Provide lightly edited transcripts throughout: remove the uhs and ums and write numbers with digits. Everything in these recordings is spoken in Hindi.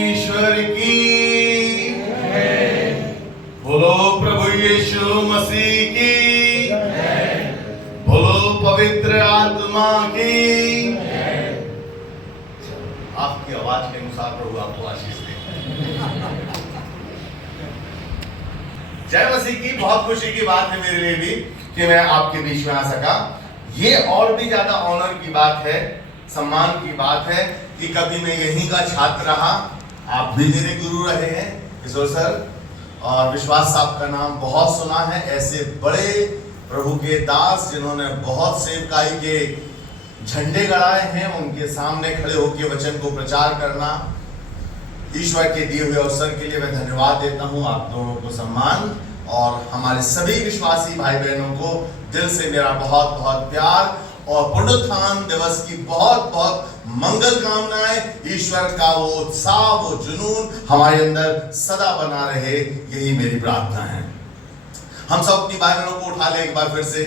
परमेश्वर की, बोलो प्रभु यीशु मसीह की, बोलो पवित्र आत्मा की। आपकी आवाज के अनुसार प्रभु आपको आशीष दे। जय मसीह की। बहुत खुशी की बात है मेरे लिए भी कि मैं आपके बीच में आ सका। ये और भी ज्यादा ऑनर की बात है, सम्मान की बात है कि कभी मैं यहीं का छात्र रहा, आप भी मेरे गुरु रहे हैं किशोर सर, और विश्वास साहब का नाम बहुत सुना है। ऐसे बड़े प्रभु के दास जिन्होंने बहुत सेवकाई के झंडे गड़ाए हैं, उनके सामने खड़े होकर वचन को प्रचार करना, ईश्वर के दिए हुए अवसर के लिए मैं धन्यवाद देता हूं। आप दोनों को सम्मान, और हमारे सभी विश्वासी भाई बहनों को दिल से मेरा बहुत बहुत प्यार और पुनरुत्थान दिवस की बहुत बहुत मंगल कामनाएं। ईश्वर का वो उत्साह, वो जुनून हमारे अंदर सदा बना रहे, यही मेरी प्रार्थना है। हम सब अपनी बाइबलों को उठा ले एक बार फिर से,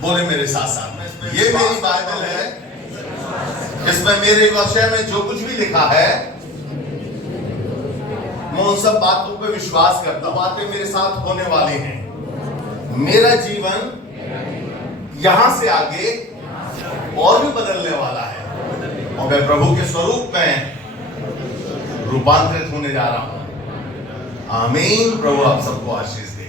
बोले मेरे साथ साथ। ये मेरी बाइबल है, इसमें मेरे विषय में जो कुछ भी लिखा है मैं उन सब बातों पे विश्वास करता हूं। बातें मेरे साथ होने वाली हैं। मेरा जीवन यहां से आगे और भी बदलने वाला है, और मैं प्रभु के स्वरूप में रूपांतरित होने जा रहा हूं। आमीन। प्रभु आप सबको आशीष दे।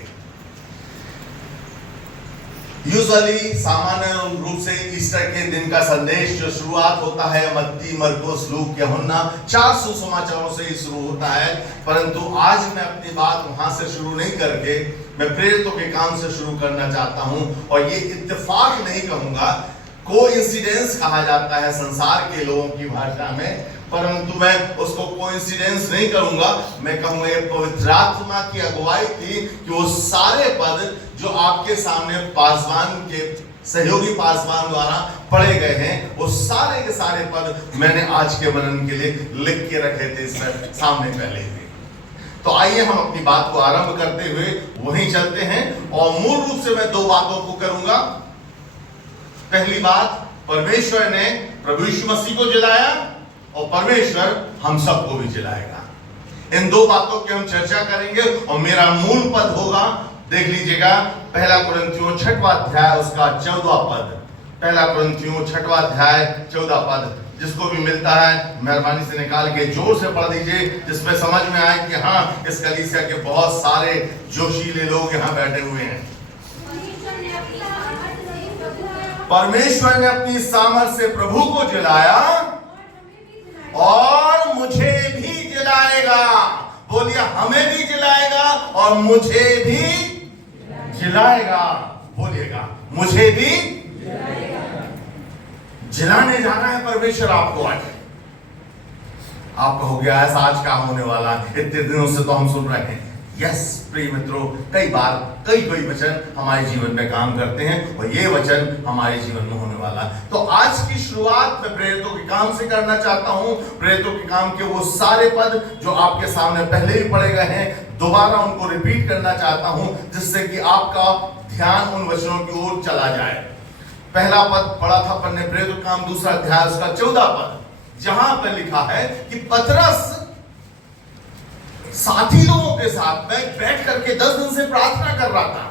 यूजुअली सामान्य रूप से ईस्टर के दिन का संदेश जो शुरुआत होता है मत्ती, मरकुस, लूक, यूहन्ना, 4 सुसमाचारों से ही शुरू होता है, परंतु आज मैं अपनी बात वहां से शुरू नहीं करके मैं प्रेरितों के काम से शुरू करना चाहता हूं। और ये इत्तेफाक नहीं कहूंगा, कोइंसिडेंस कहा जाता है संसार के लोगों की भाषा में, परंतु मैं उसको कोइंसिडेंस नहीं करूंगा। मैं कहूंगा ये पवित्र आत्मा की अगुवाई थी कि वो सारे पद जो आपके सामने पासवान के सहयोगी पासवान द्वारा पढ़े गए हैं, वो सारे के सारे पद मैंने आज के मनन के लिए लिख के रखे थे इसमें सामने पहले ही। तो आइए हम अपनी बात को आरंभ करते हुए वहीं चलते हैं, और मूल रूप से मैं 2 बातों को करूंगा। पहली बात, परमेश्वर ने प्रभु यीशु मसीह को जिलाया और परमेश्वर हम सबको भी जिलाएगा। इन 2 बातों की हम चर्चा करेंगे, और मेरा मूल पद होगा, देख लीजिएगा, 1 कुरिन्थियों 6वां अध्याय उसका 14वां पद। 1 कुरिन्थियों 6वां अध्याय 14वां पद, जिसको भी मिलता है मेहरबानी से निकाल के जोर से पढ़ दीजिए, जिसमें समझ में आए कि हाँ, इस कलीसिया के बहुत सारे जोशीले लोग यहाँ बैठे हुए हैं। परमेश्वर ने अपनी सामर्थ से प्रभु को जिलाया और मुझे भी जिलाएगा। बोलिए, हमें भी जिलाएगा और मुझे भी जिलाएगा। बोलिएगा, मुझे भी जिलाने जाना है परमेश्वर आपको। आज आप कहोगे ऐसा आज क्या होने वाला है, इतने दिनों से तो हम सुन रहे हैं। यस प्रिय मित्रों, कई बार कई वचन हमारे जीवन में काम करते हैं, और ये वचन हमारे जीवन में होने वाला है। तो आज की शुरुआत मैं प्रेरितों के काम से करना चाहता हूं। प्रेरितों के काम के वो सारे पद जो आपके सामने पहले ही पढ़े गए हैं, दोबारा उनको रिपीट करना चाहता हूं, जिससे कि आपका ध्यान उन वचनों की ओर चला जाए। पहला पद पढ़ा था पन्ने प्रेरितों के काम 2 अध्याय उसका 14 पद, जहां पर लिखा है कि पतरस साथी लोगों के साथ में बैठ करके 10 दिन से प्रार्थना कर रहा था,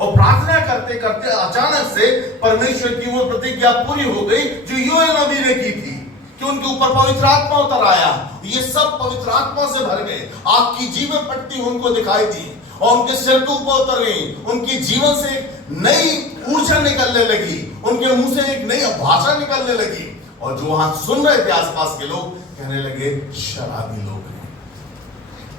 और प्रार्थना करते करते अचानक से परमेश्वर की वो प्रतिज्ञा पूरी हो गई जो योएल नबी ने की थी कि उनके ऊपर पवित्र आत्मा उतर आया। ये सब पवित्र आत्मा से भर गए। आग की जीवन पट्टी उनको दिखाई दी और उनके सिर के ऊपर उतर गई। उनकी जीवन से एक नई ऊर्जा निकलने लगी, उनके मुंह से एक नई भाषा निकलने लगी, और जो वहां सुन रहे थे आसपास के लोग कहने लगे, शराबी लोग हैं,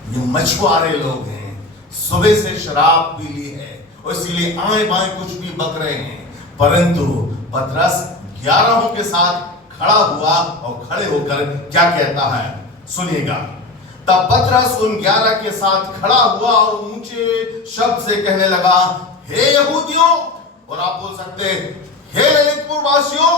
ये मछुआरे लोग हैं, सुबह से शराब पी ली है और इसीलिए आए बाएं कुछ भी बक रहे हैं। परंतु पतरस 11 के साथ खड़ा हुआ, और खड़े होकर क्या कहता है सुनिएगा। तब पतरस उन 11 के साथ खड़ा हुआ और ऊंचे शब्द से कहने लगा, हे यहूदियों, और आप बोल सकते हे ललितपुर वासियों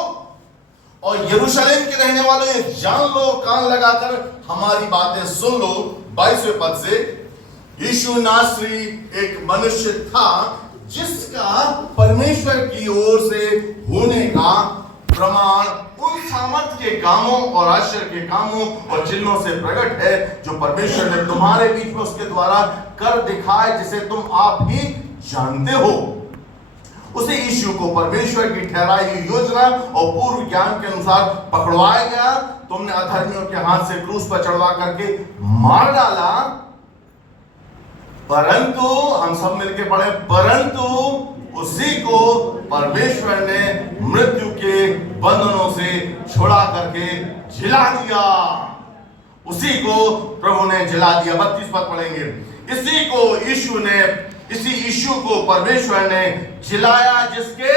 और यरूशलेम के रहने वाले, जान लो, कान लगाकर हमारी बातें सुन लो। 22वें पद से, यीशु नासरी एक मनुष्य था जिसका परमेश्वर की ओर से होने का प्रमाण उन सामर्थ के कामों और आश्चर्य के कामों और चिन्हों से प्रकट है जो परमेश्वर ने तुम्हारे बीच में उसके द्वारा कर दिखाए, जिसे तुम आप ही जानते हो। उसे यीशु को परमेश्वर की ठहराई हुई योजना और पूर्व ज्ञान के अनुसार पकड़वाया गया। तुमने अधर्मियों के हाथ से क्रूस पर चढ़वा करके मार डाला, परंतु हम सब मिलके पढ़े, परंतु उसी को परमेश्वर ने मृत्यु के बंधनों से छुड़ा करके जिला दिया। उसी को प्रभु ने जिला दिया। 32 पद पढ़ेंगे। इसी यीशु को परमेश्वर ने जिलाया, जिसके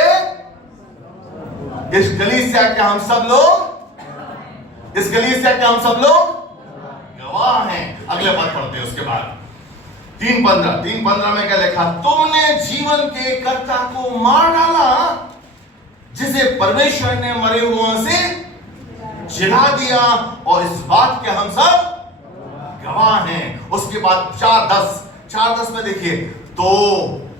इस कलीसिया के हम सब लोग गवाह हैं। अगले पद पढ़ते हैं उसके बाद 3:15 में क्या लिखा? तुमने जीवन के कर्ता को मार डाला, जिसे परमेश्वर ने मरे हुओं से जिला दिया, और इस बात के हम सब गवाह हैं। उसके बाद 4:10 में देखिए, तो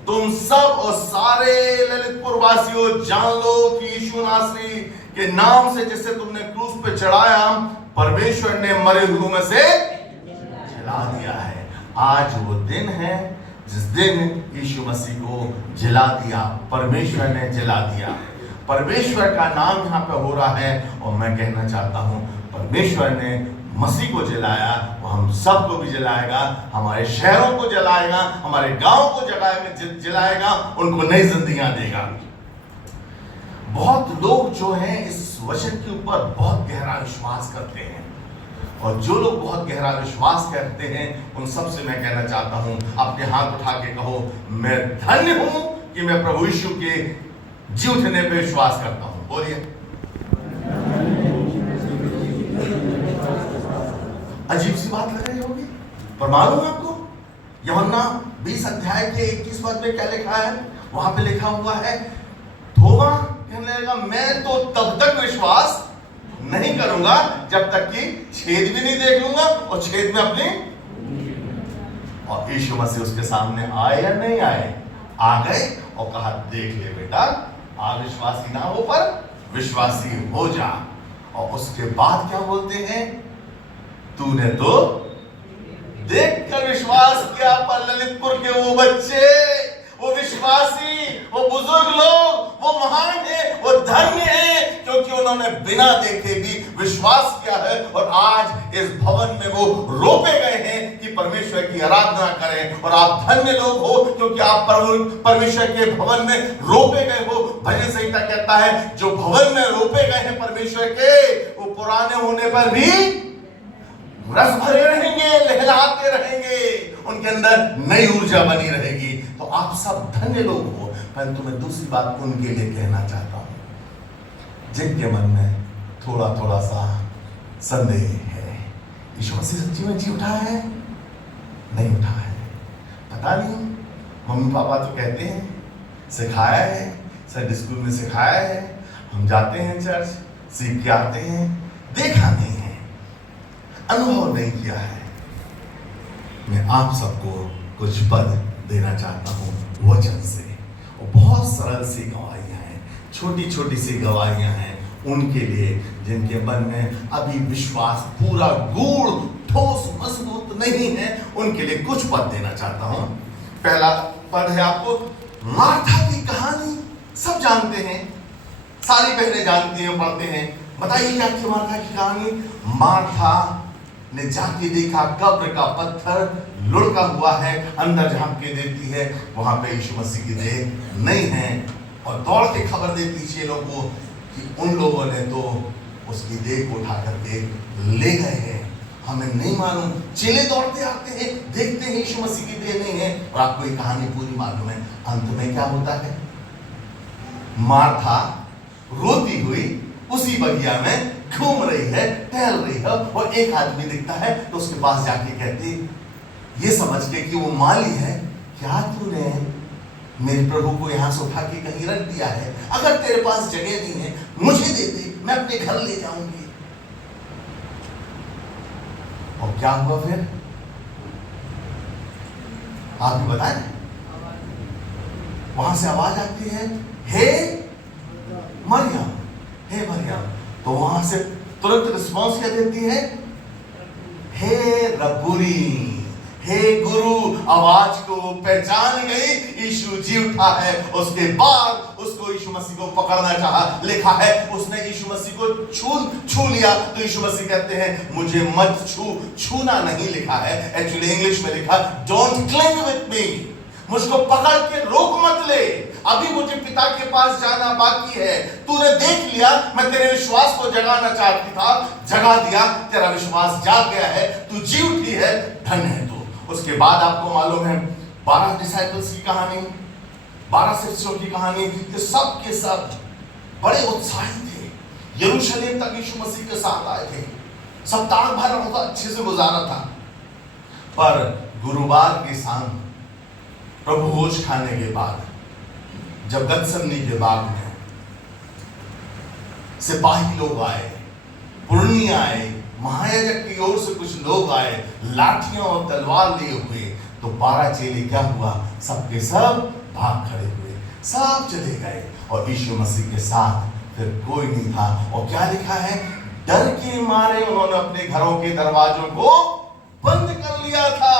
तुम सब और सारे ललितपुर वासियों जान लो कि यीशु नासरी के नाम से जिसे तुमने क्रूस पे चढ़ाया, परमेश्वर ने मरे हुओं में से जिला दिया है। आज वो दिन है जिस दिन यीशु मसीह को जिला दिया, परमेश्वर ने जिला दिया। परमेश्वर का नाम यहाँ पे हो रहा है, और मैं कहना चाहता हूँ परमेश्वर ने मसीह को जलाया, वो हम सबको भी जलाएगा, हमारे शहरों को जलाएगा, हमारे गांव को जलाएगा, उनको नई जिंदगियां देगा। बहुत लोग जो हैं इस वचन के ऊपर बहुत गहरा विश्वास करते हैं, और जो लोग बहुत गहरा विश्वास करते हैं उन सबसे मैं कहना चाहता हूं, अपने हाथ उठा के कहो, मैं धन्य हूं कि मैं प्रभु यीशु के जी उठने पे विश्वास करता हूं। बोलिए। अजीब सी बात लग रही होगी, पर मालूम है आपको यूहन्ना 20 अध्याय के 21 पद में क्या लिखा है? वहां पे लिखा हुआ है, थोमा कहने लगा, मैं तो तब तक विश्वास नहीं करूंगा जब तक कि छेद भी नहीं देख लूंगा, और छेद में अपने। और यीशु मसीह उसके सामने आए या नहीं आए? आ गए और कहा, देख ले बेटा, अविश्वासी ना हो पर विश्वासी हो जा। और उसके बाद क्या बोलते हैं? तूने तो देखकर विश्वास किया, पर ललितपुर के वो बच्चे, वो विश्वासी, वो बुजुर्ग लोग, वो महान है, वो धन्य है, क्योंकि उन्होंने बिना देखे भी विश्वास किया है। और आज इस भवन में वो रोपे गए हैं कि परमेश्वर की आराधना करें। और आप धन्य लोग हो क्योंकि आप परमेश्वर के भवन में रोपे गए हो। भजन संहिता कहता है, जो भवन में रोपे गए हैं परमेश्वर के, वो पुराने होने पर भी रस भरे रहेंगे, लहलाते रहेंगे, उनके अंदर नई ऊर्जा बनी रहेगी। तो आप सब धन्य लोग हो। परंतु मैं दूसरी बात उनके लिए कहना चाहता हूं जिनके मन में थोड़ा थोड़ा सा संदेह है, यीशु मसीह सच्ची में जी उठा है, नहीं उठा है, पता नहीं। मम्मी पापा तो कहते हैं, सिखाया है, संडे स्कूल में सिखाया है, हम जाते हैं चर्च, सीख के आते हैं, देखा नहीं है, अनुभव नहीं किया है। मैं आप सबको कुछ पद देना चाहता हूं वचन से, और बहुत सरल सी गवाहियां हैं, छोटी छोटी सी गवाहियां हैं उनके लिए जिनके मन में अभी विश्वास पूरा गूढ़ ठोस मजबूत नहीं है, उनके लिए कुछ पद देना चाहता हूं। पहला पद है आपको मार्था की कहानी, सब जानते हैं, सारी बहनें जानती हैं, पढ़ते हैं। बताइए क्या थी मार्था की कहानी? मार्था ने जाके देखा कब्र का पत्थर लुढ़का हुआ है, अंदर झांक के देखती है, वहां पे यीशु मसीह की देह नहीं है, और दौड़ के खबर देती चेलों को कि उन लोगों ने तो उसकी देह को उठा करके ले गए हैं, हमें नहीं मालूम। चेले दौड़ते आते हैं, देखते हैं यीशु मसीह की देह नहीं है, और आपको ये कहानी पूरी मालूम है। अंत में क्या होता है? मार्था रोती हुई उसी बगिया में घूम रही है, टहल रही है, और एक आदमी दिखता है तो उसके पास जाके कहती, ये समझ के कि वो माली है, क्या तूने मेरे प्रभु को यहां से उठा के कहीं रख दिया है? अगर तेरे पास जगह नहीं है मुझे दे दे, मैं अपने घर ले जाऊंगी। और क्या हुआ फिर? आप भी बताएं। वहां से आवाज आती है, हे मरियम, हे मरियम। तो वहां से तुरंत रिस्पॉन्स क्या देती है? हे रब्बुनी, हे गुरु। आवाज को पहचान गई, यीशु जी उठा है। उसके बाद उसको यीशु मसीह को पकड़ना चाहा, लिखा है उसने यीशु मसीह को छू लिया। तो यीशु मसीह कहते हैं मुझे मत छूना नहीं लिखा है, एक्चुअली इंग्लिश में लिखा डोंट क्लिंग विथ मी, मुझको पकड़ के रोक मत ले, अभी मुझे पिता के पास जाना बाकी है। तूने देख लिया मैं तेरे विश्वास को जगाना चाहती था, जगा दिया, तेरा विश्वास जाग गया है, तू जी उठी है, धन्य है तू। उसके बाद आपको मालूम है 12 डिसाइपल्स की कहानी, 12 शिष्यों की कहानी, ये सब के सब बड़े उत्साही थे। यरूशलेम तक यीशु मसीह के साथ आए थे, सप्ताह भर बहुत अच्छे से गुजारा था। पर गुरुवार की शाम प्रभु भोज खाने के बाद जब गतसमनी के बाग में सिपाही लोग आए, पुरनी आए, महायाजक की ओर से कुछ लोग आए लाठियां और तलवार लिए हुए, तो 12 चेले क्या हुआ, सबके सब भाग खड़े हुए, सब चले गए और यीशु मसीह के साथ फिर कोई नहीं था। और क्या लिखा है, डर के मारे उन्होंने अपने घरों के दरवाजों को बंद कर लिया था।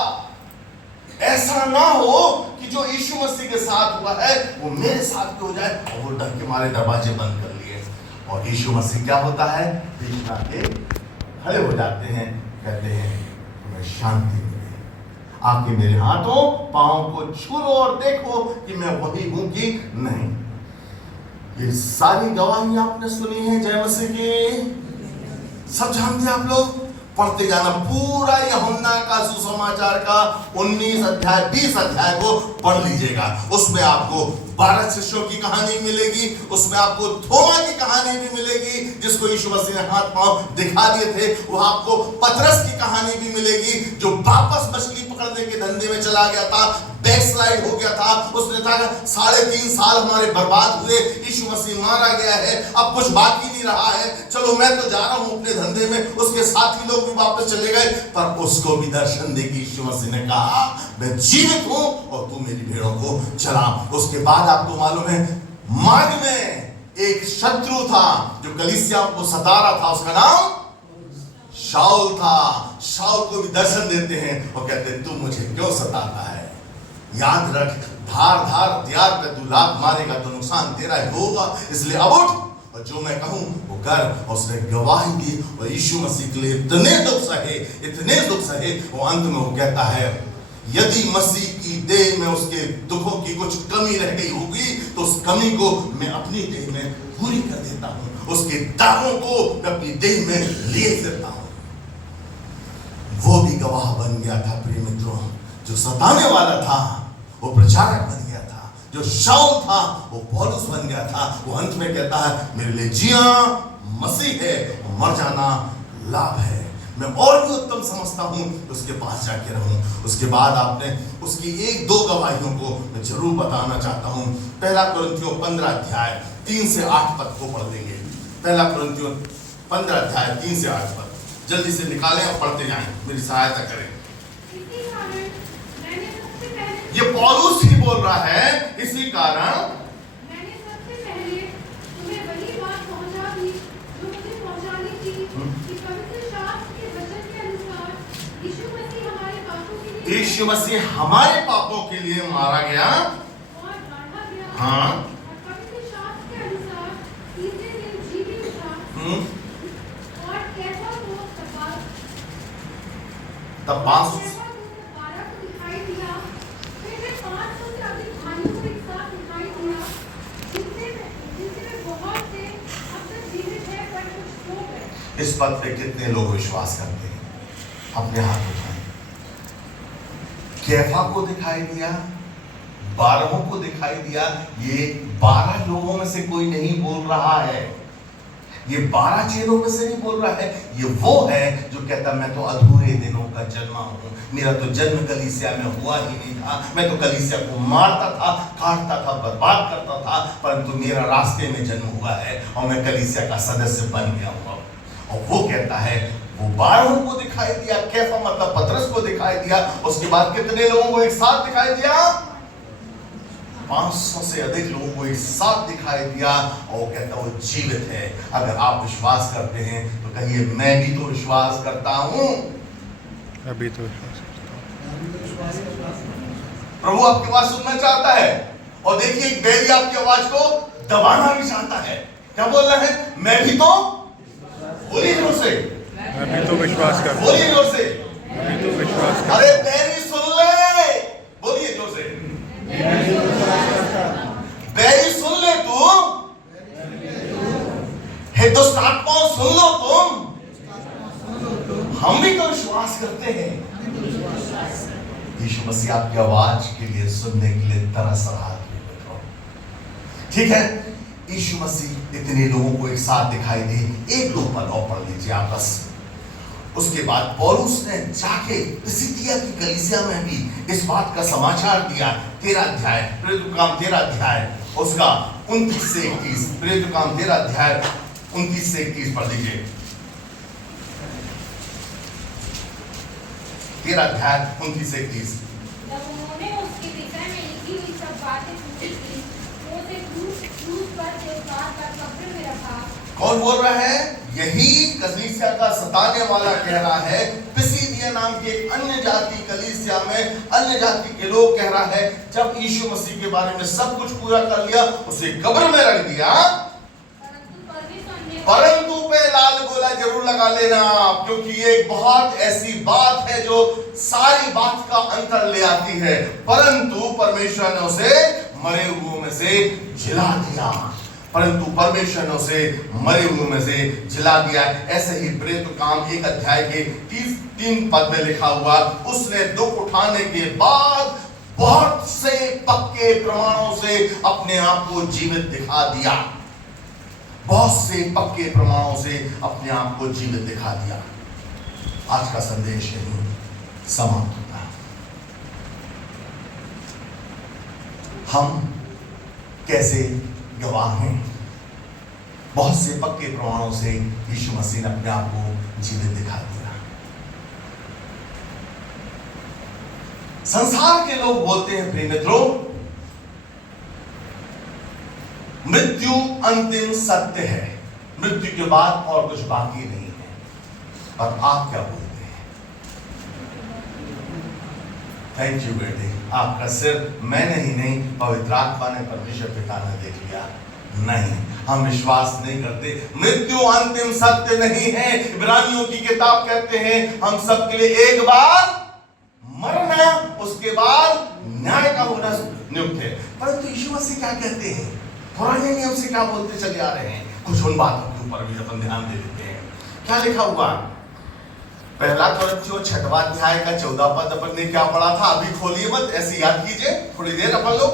ऐसा ना हो कि जो यीशु मसीह के साथ हुआ है वो मेरे साथ भी हो जाए, और वो डर के मारे दरवाजे बंद कर लिए। और यीशु मसीह क्या होता है, बीच आके खड़े हो जाते हैं, कहते हैं तुम्हें शांति मिले, आके मेरे हाथों पांव को छू लो और देखो कि मैं वही हूं कि नहीं। ये सारी गवाही आपने सुनी है जय मसीह की, सब जानते आप लोग। पढ़ते जाना पूरा यूहन्ना का सुसमाचार का 19 अध्याय 20 अध्याय को पढ़ लीजिएगा। उसमें आपको 12 शिष्यों की कहानी मिलेगी, उसमें आपको थोमा की कहानी भी मिलेगी जिसको यीशु मसीह ने हाथ पांव दिखा दिए थे। वहां आपको पतरस की कहानी भी मिलेगी जो वापस मछली पकड़ने के धंधे में चला गया था, बैकस्लाइड हो गया था। उसने कहा 3.5 साल हमारे बर्बाद हुए, यीशु मसीह मारा गया है, अब कुछ बाकी नहीं रहा है, चलो मैं तो जा रहा हूं अपने धंधे में। उसके साथी लोग भी वापस चले गए, पर उसको भी दर्शन देके यीशु मसीह ने कहा मैं जीवित हूं और तू मेरी भेड़ों को चला। उसके बाद आपको मालूम है मार्ग में एक शत्रु था जो कलीसिया को सता रहा था, उसका नाम शाऊल था। शाऊल को भी दर्शन देते हैं और कहते हैं तू मुझे क्यों सताता है, याद रख धार हथियार पे तू लात मारेगा तो नुकसान तेरा ही होगा, इसलिए अब उठ और जो मैं कहूं वो कर। और उसने गवाही दी और यीशु मसीह के लिए इतने दुख सहे, वो अंत में वो कहता है यदि मसीह की देह में उसके दुखों की कुछ कमी रह गई होगी तो उस कमी को मैं अपनी देह में पूरी कर देता हूं, उसके दागों को मैं अपनी देह में लिए फिरता हूं। वो भी गवाह बन गया था प्रिय मित्रों। जो सताने वाला था वो प्रचारक बन गया था, जो शाऊल था वो पौलुस बन गया था। वो अंत में कहता है मेरे लिए जीना मसीह है और मर जाना लाभ है, मैं और भी उत्तम समझता हूं तो उसके पास जाके रहूं। उसके बाद आपने उसकी 1-2 गवाहियों को मैं जरूर बताना चाहता हूं। 1 कुरिन्थियों 15 अध्याय 3 से 8 पद को पढ़ लेंगे। 1 कुरिन्थियों 15 अध्याय 3 से 8 पद जल्दी से निकालें और पढ़ते जाएं, मेरी सहायता करें। ये पौलुस ही बोल रहा है, इसी कारण मैंने सबसे पहले तुम्हें वही बात पहुंचा दी जो मुझे पहुंचानी थी कि पवित्र शास्त्र के वचन के अनुसार यीशु मसीह हमारे पापों के लिए मारा गया और बांधा गया। हाँ। और पवित्र शास्त्र के अनुसार तीसरे दिन जी भी उठा। और कैसा वो तब 500 इस पद पे कितने लोग विश्वास करते हैं? अपने हाथ उठाएं। कैफा को दिखाई दिया, 12 को दिखाई दिया। ये 12 लोगों में से कोई नहीं बोल रहा है, ये 12 चेलों में से नहीं बोल रहा है। ये वो है जो कहता मैं तो अधूरे दिनों का जन्मा हूं, मेरा तो जन्म कलीसिया में हुआ ही नहीं था, मैं तो कलीसिया को मारता था, काटता था, बर्बाद करता था, परंतु मेरा रास्ते में जन्म हुआ है और मैं कलीसिया का सदस्य बन गया हूं। और वो कहता है वो 12 को दिखाई दिया, कैफा मतलब पतरस को दिखाई दिया। उसके बाद कितने लोगों को एक साथ दिखाई दिया? 500 से अधिक लोगों को एक साथ दिखाई दिया और वो कहता वो जीवित है। अगर आप विश्वास करते हैं तो कहिए मैं भी तो विश्वास करता हूं। अभी तो विश्वास करता हूं। प्रभु आपकी आवाज सुनना चाहता है और देखिए एक बैरी आपकी आवाज को दबाना भी चाहता है। क्या बोल रहा है? मैं भी तो, बोलिए जोर से, मैं भी तो विश्वास करता हूं। बोलिए जोर से, मैं भी तो विश्वास करता अरे बैरी सुन ले, बोलिए जोर से, बैरी सुन ले तू, हिंदुस्तात्माओं सुन लो तुम, हम भी तो विश्वास करते हैं। यीशु मसीह आपकी आवाज के लिए सुनने के लिए तरस रहा है। ठीक है, यीशु मसीह इतने लोगों को एक साथ दिखाई दे। एक दो पद और पढ़ लीजिए आप बस। उसके बाद पौलुस ने जाके पिसिदिया की कलीसिया में भी इस बात का समाचार दिया। 13 अध्याय प्रेरितों के काम 13 अध्याय उसका 29 से 31, प्रेरितों के काम 13 अध्याय 29 से 31 पढ़ लीजिए। 13 अध्याय 29 से 31। जब उन्होंने उसके विषय में लिखी हुई सब बातें पूरी की, तो उसे क्रूस पर त्योहार का कब्र में रखा। कौन बोल रहा है? यही कलीसिया का सताने वाला कह रहा है। पिसिदिया नाम की एक अन्य जाति कलीसिया में अन्य जाति के लोग कह रहा है जब यीशु मसीह के बारे में सब कुछ पूरा कर लिया उसे कब्र में रख दिया, परंतु पे लाल गोला जरूर लगा लेना, क्योंकि ये एक बहुत ऐसी बात है जो सारी बात का अंतर ले आती है। परंतु परमेश्वर ने उसे मरे हुओं में से जिला दिया, परंतु परमेश्वर ने उसे मरे हुओं में से जिला दिया। ऐसे ही प्रेरितों काम 1 अध्याय के 3 पद में लिखा हुआ, उसने दुख उठाने के बाद बहुत से पक्के प्रमाणों से अपने आप को जीवित दिखा दिया। बहुत से पक्के प्रमाणों से अपने आप को जीवित दिखा दिया। आज का संदेश यही समाप्त होता है। हम कैसे गवाह हैं? बहुत से पक्के प्रमाणों से यीशु मसीह ने अपने आप को जीवित दिखा दिया। संसार के लोग बोलते हैं प्रिय मित्रों, मृत्यु अंतिम सत्य है, मृत्यु के बाद और कुछ बाकी नहीं है। और आप क्या बोलते हैं? थैंक यू बेटे, आपका सिर्फ मैंने ही नहीं पवित्र आत्मा ने परमेश्वर पिता ने देख लिया। नहीं, हम विश्वास नहीं करते। मृत्यु अंतिम सत्य नहीं है। इब्रानियों की किताब कहते हैं हम सब के लिए एक बार मरना, उसके बाद न्याय का होना नियुक्त है। परंतु यीशु मसीह क्या कहते हैं? पुराने नियम से क्या बोलते चले आ रहे हैं? कुछ उन बातों के ऊपर भी अपन ध्यान दे देते हैं। क्या लिखा हुआ? पहला कुरिन्थियों 6वां अध्याय का 14 पद अपन ने क्या पढ़ा था? अभी खोलिए मत, ऐसे याद कीजिए थोड़ी देर अपन लोग।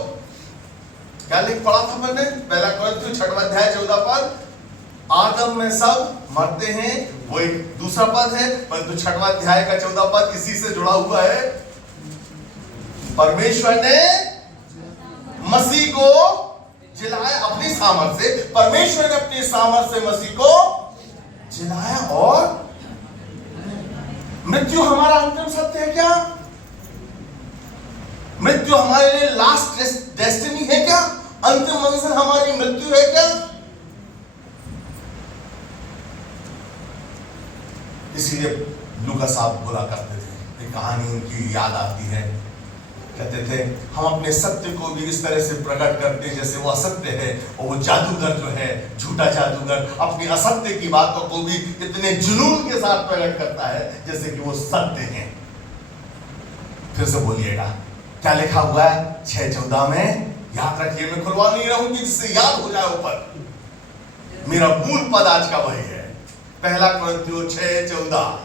क्या लिख पढ़ा था अपन ने? पहला कुरिन्थियों 6वां अध्याय 14 पद, आदम में सब मरते हैं, वो एक दूसरा पद है, परंतु 6वां अध्याय का 14 पद इसी से जुड़ा हुआ है। परमेश्वर ने मसीह को जिलाया अपनी सामर्थ से, परमेश्वर ने अपनी सामर्थ से मसीह को जिलाया। और मृत्यु हमारा अंतिम सत्य है क्या? मृत्यु हमारे लिए लास्ट डेस्टिनी है क्या? अंतिम मंजिल हमारी मृत्यु है क्या? इसीलिए लूका साहब बोला करते थे, एक कहानी उनकी याद आती है। कहते थे हम अपने सत्य को भी इस तरह से प्रकट करते हैं जैसे वो असत्य है, और वो जादूगर जो है, झूठा जादूगर, अपनी असत्य की बातों को भी इतने जुनून के साथ प्रकट करता है जैसे कि वो सत्य है। फिर से बोलिएगा, क्या लिखा हुआ है 6:14 में? याद रखिए, मैं खुलवा नहीं रहूंगी जिससे याद हो जाए ऊपर। मेरा मूल पद आज का वही है, पहला कुरिन्थियों 6:14।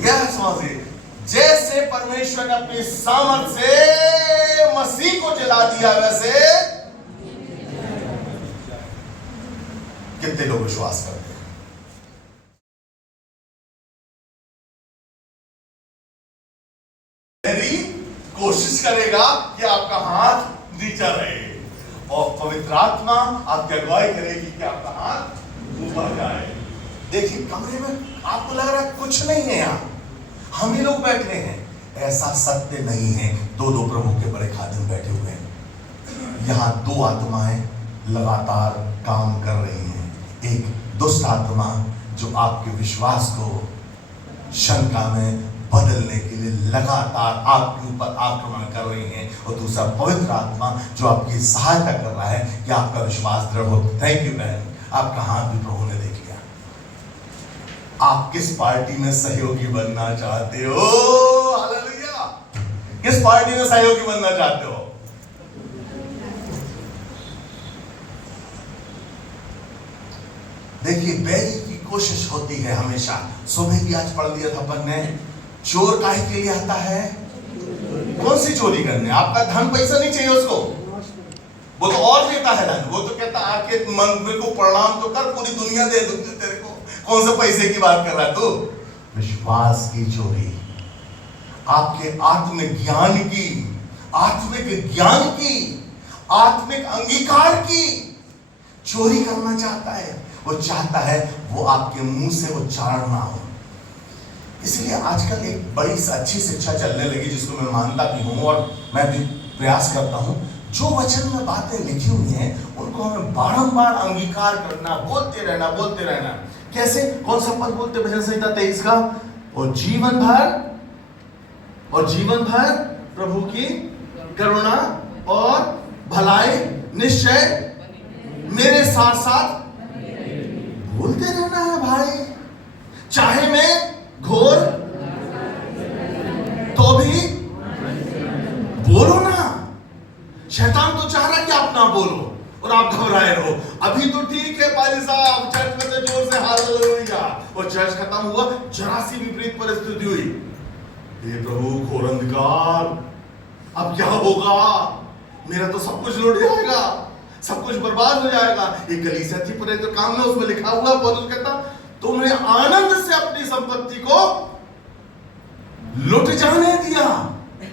यह समझिए, जैसे परमेश्वर ने अपनी सामर्थ से मसीह को जला दिया, वैसे कितने लोग विश्वास करते हैं? मेरी कोशिश करेगा कि आपका हाथ नीचा रहे, और पवित्र आत्मा आपकी अगुवाई करेगी कि आपका हाथ ऊपर जाए। देखिए, कमरे में आपको लग रहा है कुछ नहीं है, यहाँ हम ही लोग बैठे हैं, ऐसा सत्य नहीं है। दो प्रभु के बड़े खादिम बैठे हुए हैं। यहाँ दो आत्माएं लगातार काम कर रही हैं। एक दुष्ट आत्मा जो आपके विश्वास को शंका में बदलने के लिए लगातार आपके ऊपर आक्रमण कर रही है, और दूसरा पवित्र आत्मा जो आपकी सहायता कर रहा है कि आपका विश्वास दृढ़ हो। थैंक यू बहन, आपका हाथ भी प्रभु ने देख लिया। आप किस पार्टी में सहयोगी बनना चाहते हो? हालेलुया! किस पार्टी में सहयोगी बनना चाहते हो? देखिए, बैरी की कोशिश होती है हमेशा। सुबह भी आज पढ़ लिया था अपन ने, चोर काहे के लिए आता है? कौन सी चोरी करने? आपका धन पैसा नहीं चाहिए उसको, वो तो और देता है धन। वो तो कहता आके मंदिर को प्रणाम तो कर, पूरी दुनिया दे दूंगी तेरे को। कौन से पैसे की बात कर रहा है तू? विश्वास की चोरी, आपके आत्मिक ज्ञान की, आत्मिक ज्ञान की, आत्मिक अंगीकार की चोरी करना चाहता है। वो चाहता है वो आपके मुंह से उच्चारण ना हो। इसलिए आजकल एक बड़ी अच्छी शिक्षा चलने लगी, जिसको मैं मानता भी हूं और मैं भी प्रयास करता हूं। जो वचन में बातें लिखी हुई हैं उनको हमें बारंबार अंगीकार करना, बोलते रहना, बोलते रहना। कैसे? कौन सा पद बोलते? भजन संहिता 23 का, और जीवन भर प्रभु की करुणा और भलाई निश्चय मेरे साथ साथ बोलते रहना है भाई। चाहे मैं घोर तो भी बोलो ना। शैतान तो चाह रहा है कि आप ना बोलो और आप घबराए रहो। अभी तो ठीक है पाली साहब, चर्च में से जोर से हालेलुया, और चर्च खत्म हुआ, जरा सी विपरीत परिस्थिति हुई, हे प्रभु घोर अंधकार, अब क्या होगा? मेरा तो सब कुछ लुट जाएगा, सब कुछ बर्बाद हो जाएगा। एक कलीसिया थी पूरे तो काम में, उसमें लिखा हुआ, पौलुस कहता तुमने आनंद से अपनी संपत्ति को लुट जाने दिया,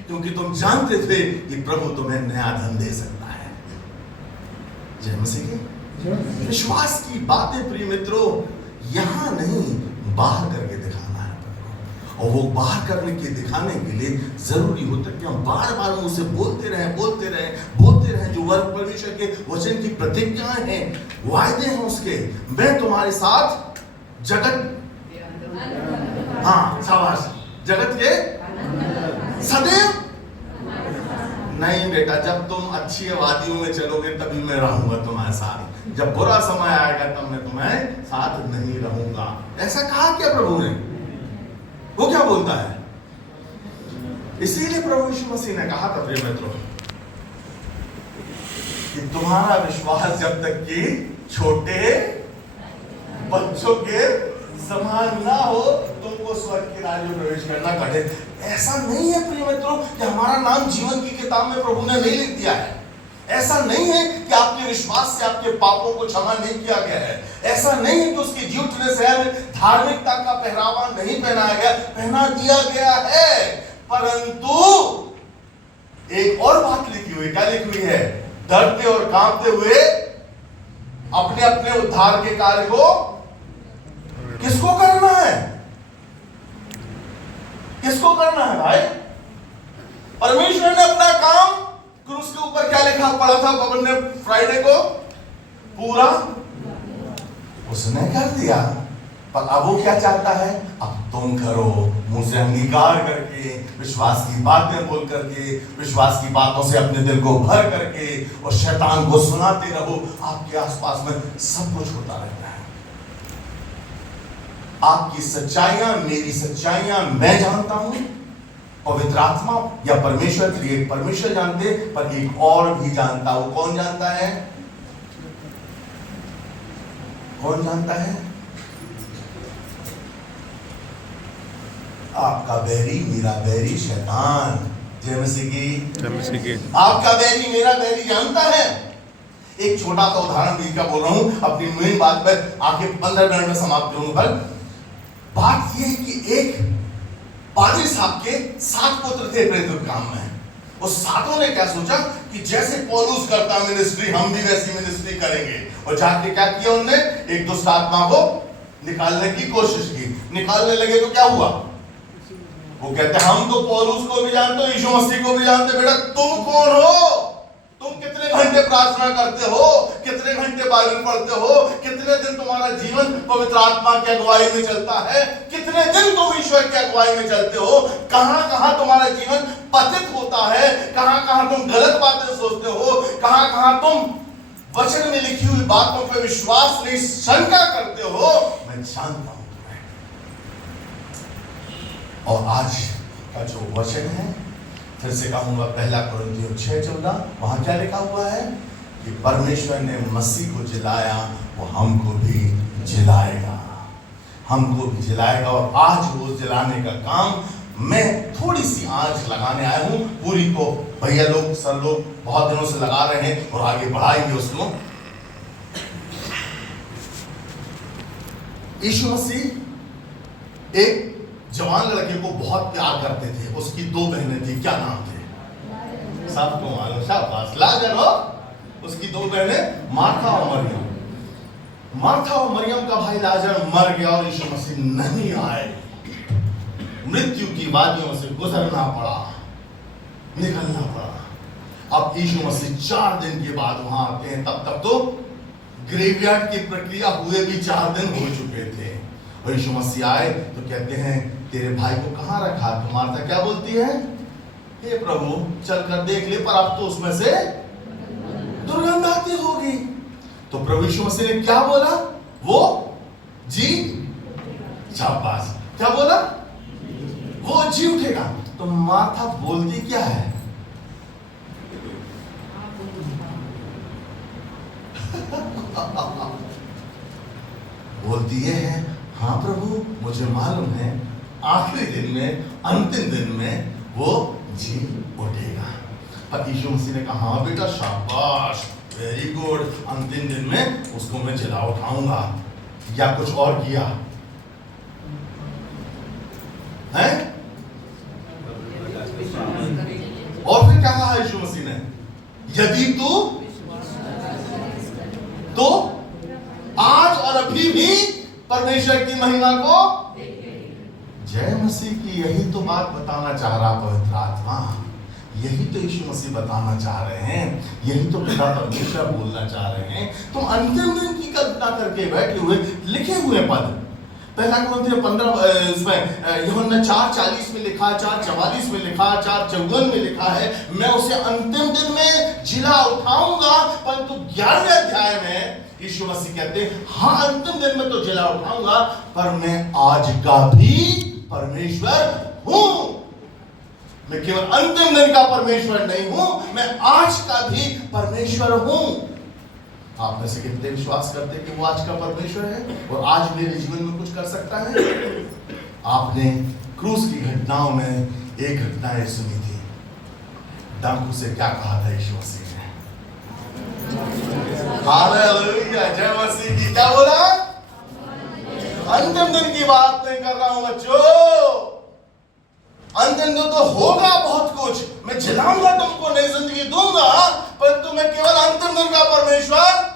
क्योंकि तुम जानते थे कि प्रभु तुम्हें नया धन दे सकता है। जय मसीह की। विश्वास की बातें प्रिय मित्रों यहां नहीं, बाहर करके दिखाना है। और वो बाहर करने के दिखाने के लिए जरूरी होता है कि हम बार बार उसे बोलते रहें, बोलते रहें, बोलते रहें। जो वर्ग परमेश्वर के वचन की प्रतिज्ञाएं हैं, वायदे हैं उसके, मैं तुम्हारे साथ जगत, हाँ शाबाश, जगत के सदैव नहीं बेटा, जब तुम अच्छी वादियों में चलोगे तभी मैं रहूंगा तुम्हारे साथ, जब बुरा समय आएगा तब मैं तुम्हें साथ नहीं रहूंगा। ऐसा कहा क्या प्रभु ने? वो क्या बोलता है? इसीलिए प्रभु यीशु मसीह ने कहा था प्रिय मित्रों कि तुम्हारा विश्वास जब तक कि छोटे बच्चों के समान ना हो, तुमको स्वर्ग के राज्य में प्रवेश करना कठिन। ऐसा नहीं है प्रिय मित्रों कि हमारा नाम जीवन की किताब में प्रभु ने नहीं लिख दिया है। ऐसा नहीं है कि आपके विश्वास से आपके पापों को क्षमा नहीं किया गया है। ऐसा नहीं है कि उसकी ड्यूटीनेस है, धार्मिकता का पहरावा नहीं पहनाया गया, पहना दिया गया है। परंतु एक और बात लिखी हुई, क्या लिखी हुई है? डरते और कांपते हुए अपने अपने उद्धार के कार्य को किसको करना है? किसको करना है भाई? परमेश्वर ने अपना काम क्रूस के ऊपर क्या लिखा पड़ा था पवन ने फ्राइडे को, पूरा उसने कर दिया। पर अब वो क्या चाहता है? अब तुम करो, मुंह से अंगीकार करके, विश्वास की बातें बोल करके, विश्वास की बातों से अपने दिल को भर करके, और शैतान को सुनाते रहो। आपके आसपास में सब कुछ होता रहता है। आपकी सच्चाइयां, मेरी सच्चाइयां मैं जानता हूं, पवित्र आत्मा या परमेश्वर, त्रिएक परमेश्वर जानते, पर एक और भी जानता। वो कौन जानता है? कौन जानता है? आपका बैरी, मेरा बैरी शैतान। जय मसीह की। आपका बैरी, मेरा बैरी जानता है। एक छोटा सा उदाहरण दी का बोल रहा हूं, अपनी मेन बात पर आके 15 मिनट में समाप्त करूंगा। बात यह है कि एक पादरी साहब के 7 पुत्र थे प्रेरित काम में। उस सातों ने क्या सोचा कि जैसे पौलुस करता मिनिस्ट्री, हम भी वैसी मिनिस्ट्री करेंगे। और जाके क्या किया उन्होंने? एक दुष्ट आत्मा को निकालने की कोशिश की। निकालने लगे तो क्या हुआ? वो कहते हैं हम तो पौलुस को भी जानते हो, यीशु मसीह को भी जानते। बेटा तुम कौन हो? तुम कितने घंटे प्रार्थना करते हो? कितने घंटे बाइबल पढ़ते हो? कितने दिन तुम्हारा जीवन पवित्र आत्मा की अगुवाई में चलता है? कितने दिन तुम ईश्वर की अगुवाई में चलते हो? कहां कहां तुम्हारा जीवन पतित होता है? कहां कहां तुम गलत बातें सोचते हो? कहां कहां तुम वचन में लिखी हुई बातों पर विश्वास नहीं शंका करते हो? मैं जानता हूं तुम्हें। और आज का जो वचन है, फिर से कहूंगा, 1 कुरिन्थियों 6:14, वहां क्या लिखा हुआ है कि परमेश्वर ने मसीह को जिलाया, वो हमको भी जिलाएगा, हमको भी जिलाएगा। और आज वो जिलाने का काम मैं थोड़ी सी आज लगाने आया हूं। पूरी को भैया लोग, सर लोग बहुत दिनों से लगा रहे हैं और आगे बढ़ाएंगे उसको। यीशु मसीह एक जवान लड़के को बहुत प्यार करते थे। उसकी 2 बहनें थी। क्या नाम थे? सबको मालूम, शाबाश, लाजर हो। उसकी 2 बहनें मार्था और मरियम। मार्था और मरियम का भाई लाजर मर गया और यीशु मसीह नहीं आए। मृत्यु की वादियों से गुजरना पड़ा, निकलना पड़ा। अब यीशु मसीह 4 दिन के बाद वहां आते हैं। तब तक तो ग्रेवयार्ड की प्रक्रिया हुए भी 4 दिन हो चुके थे। और यीशु मसीह आए तो कहते हैं, तेरे भाई को कहां रखा? तो मार्था क्या बोलती है? हे प्रभु, चल कर देख ले, पर अब तो उसमें से दुर्गंध आती होगी। तो प्रभु यीशु मसीह ने क्या बोला? वो जी, शाबाश, क्या बोला? वो जी उठेगा। तो मार्था बोलती क्या है? बोलती ये है, हाँ प्रभु, मुझे मालूम है आखिरी दिन में, अंतिम दिन में वो जी उठेगा। पर यीशु मसीह ने कहा, हाँ बेटा, शाबाश, वेरी गुड, अंतिम दिन में उसको मैं जिला उठाऊंगा। या कुछ और किया है? और फिर क्या कहा यीशु मसीह ने? यदि तू तो आज और अभी भी परमेश्वर की महिमा को जय मसीह की। यही तो बात बताना चाह रहा पवित्र आत्मा, यही तो यीशु मसीह बताना चाह रहे हैं, यही तो पिता परमेश्वर बोलना चाह रहे हैं। तुम अंतिम दिन की कल्पना करके बैठे हुए लिखे हुए पद 1 कुरिन्थियों 15 इसमें यूहन्ना 4:40 में लिखा है, 4:44 में लिखा है, 4:54 में लिखा है, मैं उसे अंतिम दिन में जिला उठाऊंगा। परंतु 11वें अध्याय में यीशु मसीह कहते हैं, हाँ अंतिम दिन में तो जिला उठाऊंगा, पर मैं आज का भी परमेश्वर हूं। मैं केवल अंतिम दिन का परमेश्वर नहीं हूं, मैं आज का भी परमेश्वर हूं। आप में से कितने विश्वास करते हैं कि वो आज का परमेश्वर है और आज मेरे जीवन में कुछ कर सकता है? आपने क्रूस की घटनाओं में एक घटना सुनी थी। डाकू से क्या कहा था यीशु मसीह ने? हालेलुया, जय मसीह की। क्या बोला? अंतिम दिन की बात नहीं कर रहा हूं बच्चों, अंतिम दिन तो होगा बहुत कुछ, मैं जिलाऊंगा तुमको, नई जिंदगी दूंगा, परंतु मैं केवल अंतिम दिन का परमेश्वर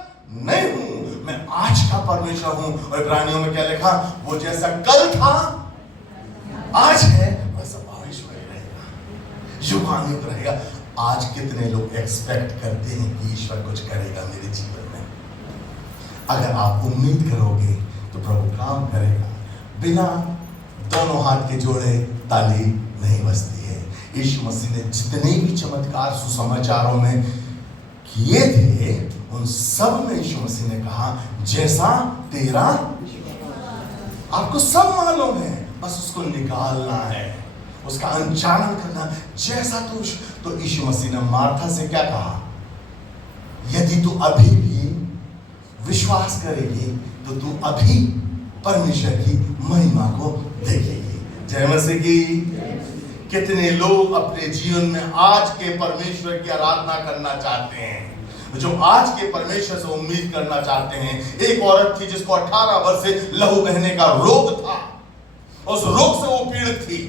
नहीं हूं, मैं आज का परमेश्वर हूं। और इब्रानियों में क्या लिखा? वो जैसा कल था आज है वैसा भविष्य में रहेगा, युगानुयुग रहेगा। आज कितने लोग एक्सपेक्ट करते हैं कि ईश्वर कुछ करेगा मेरे जीवन में? अगर आप उम्मीद करोगे तो प्रभु काम करेगा। बिना दोनों हाथ के जोड़े ताली नहीं बजती है। यीशु मसीह ने जितने भी चमत्कार सुसमाचारों में किए थे, उन सब में यीशु मसीह ने कहा, जैसा तेरा, आपको सब मालूम है, बस उसको निकालना है, उसका अंचालन करना, जैसा तो यीशु मसीह ने मार्था से क्या कहा? यदि तू अभी भी विश्वास करेगी तो तू अभी परमेश्वर की महिमा को देखेगी। जय मसीह की। कितने लोग अपने जीवन में आज के परमेश्वर की आराधना करना चाहते हैं, जो आज के परमेश्वर से उम्मीद करना चाहते हैं। एक औरत थी जिसको 18 वर्ष से लहू बहने का रोग था, उस रोग से वो पीड़ित थी,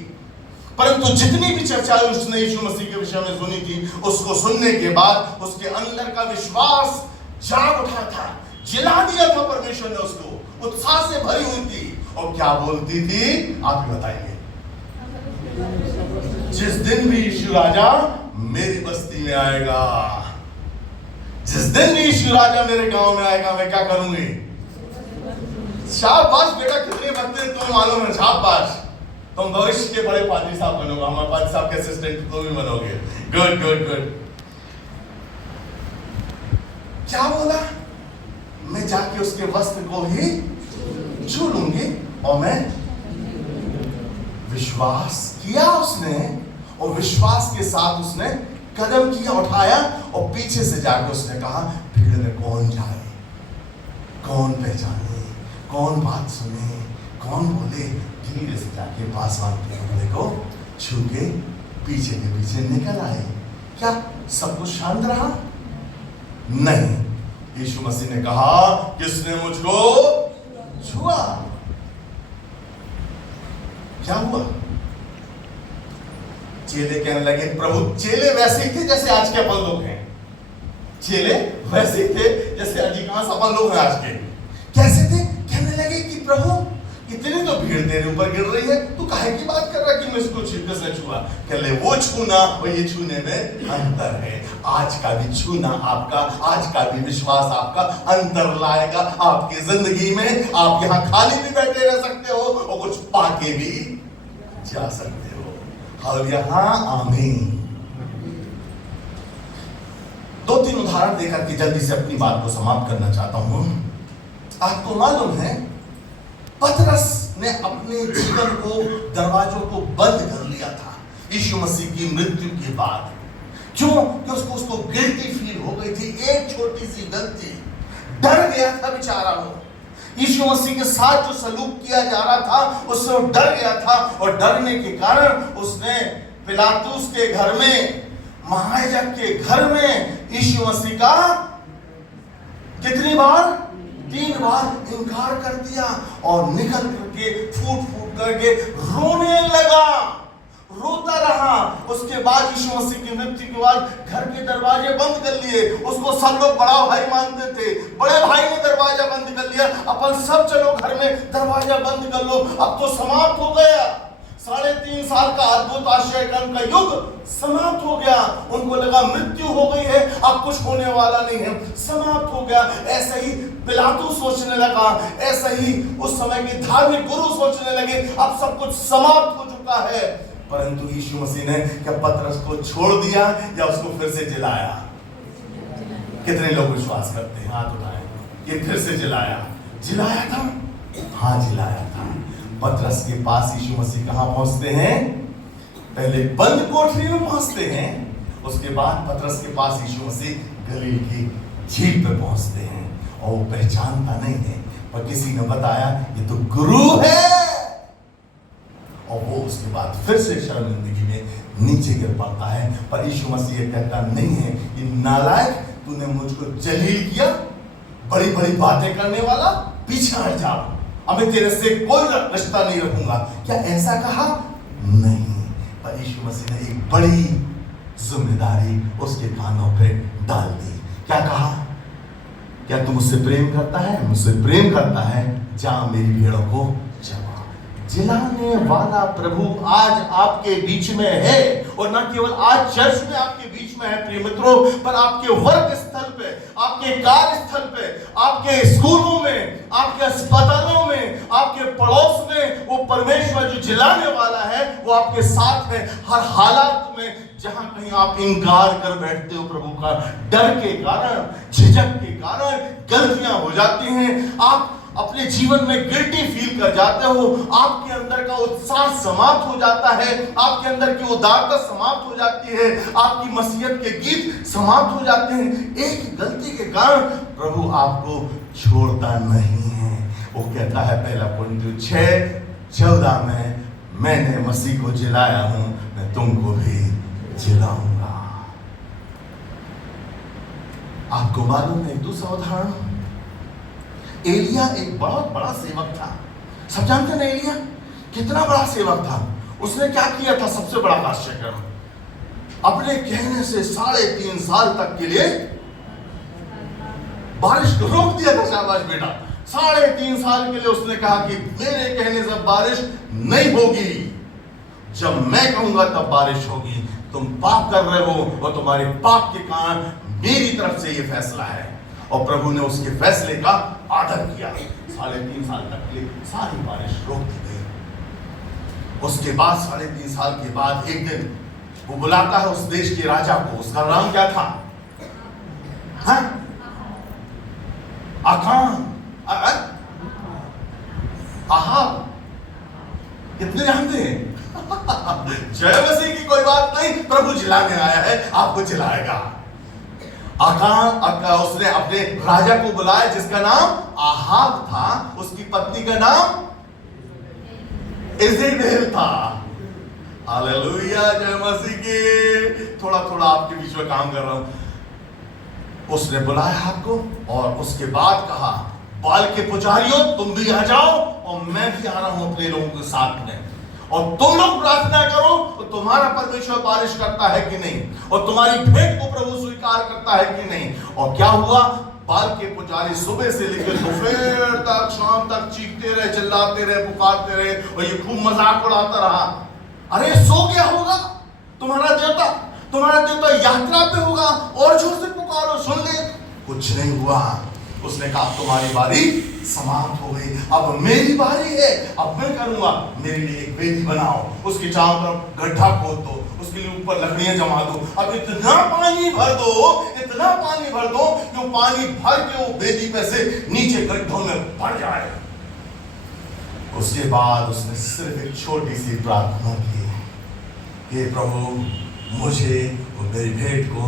परंतु जितनी भी चर्चाएं उसने यीशु मसीह के विषय में सुनी थी, उसको सुनने के बाद उसके अंदर का विश्वास जाग उठा था, जिला दिया था परमेश्वर ने उसको, उत्साह से भरी हुई थी। और क्या बोलती थी? आप ही बताएंगे। जिस दिन भी यीशु राजा मेरी बस्ती में आएगा, जिस दिन भी यीशु राजा मेरे गांव में आएगा, मैं क्या करूंगी? शाबाश बेटा, कितने बच्चे तुम्हें मालूम है? शाबाश, तुम भविष्य के बड़े पादरी साहब बनोगे, हमारे पादरी साहब के असिस्टेंट तुम भी बनोगे। Good good good. क्या बोला? मैं जाके उसके वस्त्र को ही छू लूंगी। और मैं विश्वास किया उसने, और विश्वास के साथ उसने कदम किया, उठाया, और पीछे से जाके उसने कहा, भीड़ में कौन जाए, कौन पहचाने, कौन बात सुने, कौन बोले। धीरे से जाके पासवान के कमरे को छू के पीछे के पीछे निकल आए। क्या सब कुछ शांत रहा? नहीं। यीशु मसीह ने कहा, किसने मुझको छुआ? क्या हुआ? चेले कहने लगे, प्रभु, चेले वैसे ही थे जैसे आज के अपन लोग हैं। चेले वैसे ही थे जैसे अधिकांश अपन लोग हैं आज के। कैसे थे? कहने लगे कि प्रभु, इतनी तो भीड़ तेरे ऊपर गिर रही है, तू काहे की बात कर रहा है कि मैं इसको किसने छुआ? कह ले, वो छूना और ये छूने में अंतर है। आज का भी छूना आपका, आज का भी विश्वास आपका अंतर लाएगा आपकी जिंदगी में। आप यहाँ खाली भी बैठे रह सकते हो और कुछ पाके भी जा सकते हो। हालेलुया, हाँ, आमीन। 2-3 उदाहरण देकर के जल्दी से अपनी बात को समाप्त करना चाहता हूं। आपको मालूम है, पतरस ने अपने जीवन को, दरवाजों को बंद कर लिया था यीशु मसीह की मृत्यु के बाद। क्यों? कि उसको गिल्टी फील हो गई थी। एक छोटी सी गलती, डर गया था बेचारा वो। यीशु मसीह के साथ जो सलूक किया जा रहा था उससे वो डर गया था, और डरने के कारण उसने पिलातुस के घर में, महायाजक के घर में यीशु मसीह का कितनी बार? 3 बार इनकार कर दिया, और निकल करके फूट फूट करके रोने लगा, रोता रहा। उसके बाद यीशु मसीह की मृत्यु के बाद घर के दरवाजे बंद कर लिए। उसको सब लोग बड़ा भाई मानते थे। बड़े भाई ने दरवाजा बंद कर लिया, अपन सब चलो घर में दरवाजा बंद कर लो, अब तो समाप्त हो गया। 3.5 साल का अद्भुत आश्चर्यकर्म का युग समाप्त हो गया। उनको लगा मृत्यु हो गई है, अब कुछ होने वाला नहीं है, समाप्त हो गया। ऐसा ही पिलातुस सोचने लगा, ऐसा ही उस समय के धार्मिक गुरु सोचने लगे, अब सब कुछ समाप्त हो चुका है। परंतु यीशु मसीह ने क्या पतरस को छोड़ दिया या उसको फिर से जिलाया? कितने लोग विश्वास करते हैं? हाथ उठाएं। ये फिर से जिलाया था? हाँ, जिलाया था। पतरस के पास यीशु मसीह कहाँ पहुंचते हैं? पहले बंद कोठरी में पहुंचते हैं, उसके बाद पतरस के पास यीशु मसीह गलील की झील पे पहुंचते हैं, और वो पहचानता नहीं है, पर किसी ने बताया ये तो गुरु है, और वो उसके बाद फिर से शर्मिंदगी में नीचे गिर पड़ता है। पर यीशु मसीह कहता नहीं है, ये नालायक, तूने मुझको जलील किया, बड़ी बड़ी बातें करने वाला, पीछे हट जा, अब मैं तेरे से कोई रिश्ता नहीं रखूंगा। क्या ऐसा कहा? नहीं। पर यीशु मसीह ने एक बड़ी जिम्मेदारी उसके कानों पे डाल दी। क्या कहा? क्या तू मुझसे प्रेम करता है? मुझसे प्रेम करता है, जा मेरी भेड़ों को चरा। जिलाने वाला प्रभु आज आपके बीच में है, और न केवल आज चर्च में आपके बीच में है प्रिय मित्रों, पर आपके वर्क स्थल पे, आपके कार्य स्थल पे, आपके स्कूलों में, आपके अस्पतालों में, आपके पड़ोस में वो परमेश्वर जो जिलाने वाला है वो आपके साथ है। हर हालात में जहां कहीं आप इंकार कर बैठते हो प्रभु का, डर के कारण, झिझक के कारण गलतियां हो जाती हैं, आप अपने जीवन में गिल्टी फील कर जाते हो, आपके अंदर का उत्साह समाप्त हो जाता है, आपके अंदर की उदारता समाप्त हो जाती है, आपकी मसीहत के गीत समाप्त हो जाते हैं। एक गलती के कारण प्रभु आपको छोड़ता नहीं है। वो कहता है 1 कुरिन्थियों 6:14 में, मैंने मसीह को जिलाया हूं, मैं तुमको भी जिलाऊंगा। आपको मालूम है एक दूसरा उदाहरण, एलिया एक बहुत बड़ा सेवक था। सब जानते हैं ना एलिया कितना बड़ा सेवक था। उसने क्या किया था? सबसे बड़ा आश्चर्य, अपने कहने से 3.5 साल तक के लिए बारिश को रोक दिया था। शाबाश बेटा, 3.5 साल के लिए उसने कहा कि मेरे कहने से बारिश नहीं होगी। जब मैं कहूंगा तब बारिश होगी। तुम पाप कर रहे हो और तुम्हारे पाप के कारण मेरी तरफ से ये फैसला है। और प्रभु ने उसके फैसले का आदर किया। 3.5 साल तक के सारी बारिश रोक दी गई। उसके बाद 3.5 साल के बाद एक दिन वो बुलाता है उस देश के राजा को। उसका नाम क्या था? हाँ? आकान, आहाब। कितने जानते हैं? जय मसीह की कोई बात नहीं, प्रभु जिलाने आया है, आपको जिलाएगा। आकान उसने अपने राजा को बुलाया जिसका नाम आहाब था। उसकी पत्नी का नाम इजेबेल था। हालेलुया, जय मसीह की। थोड़ा थोड़ा आपके बीच में काम कर रहा हूं। उसने बुलाया आपको और उसके बाद कहा, बाल के पुजारियों तुम भी आ जाओ और मैं भी आ रहा हूं अपने लोगों के साथ में। और तुम लोग प्रार्थना करो तो तुम्हारा परमेश्वर बारिश करता है कि नहीं, और तुम्हारी भेंट को प्रभु स्वीकार करता है कि नहीं। और क्या हुआ? बाल के पुजारी सुबह से लेकर दोपहर तक, शाम तक चीखते रहे, चिल्लाते रहे, पुकारते रहे और ये खूब मजाक उड़ाता रहा। अरे सो गया होगा तुम्हारा देवता यात्रा पे होगा, और जोर से पुकारो, सुन ले। कुछ नहीं हुआ। उसने कहा तुम्हारी बारी समाप्त हो गई, अब मेरी बारी है, अब मैं करूंगा। मेरे लिए एक वेदी बनाओ, उसके चारों तरफ गड्ढा खोद दो, उसके लिए ऊपर लकड़ियां जमा दो। अब इतना पानी भर दो कि वो पानी भर के वो वेदी पे से नीचे गड्ढों में भर जाए। उसके बाद उसने सिर्फ एक छोटी सी प्रार्थना की, हे प्रभु मुझे और मेरी भेंट को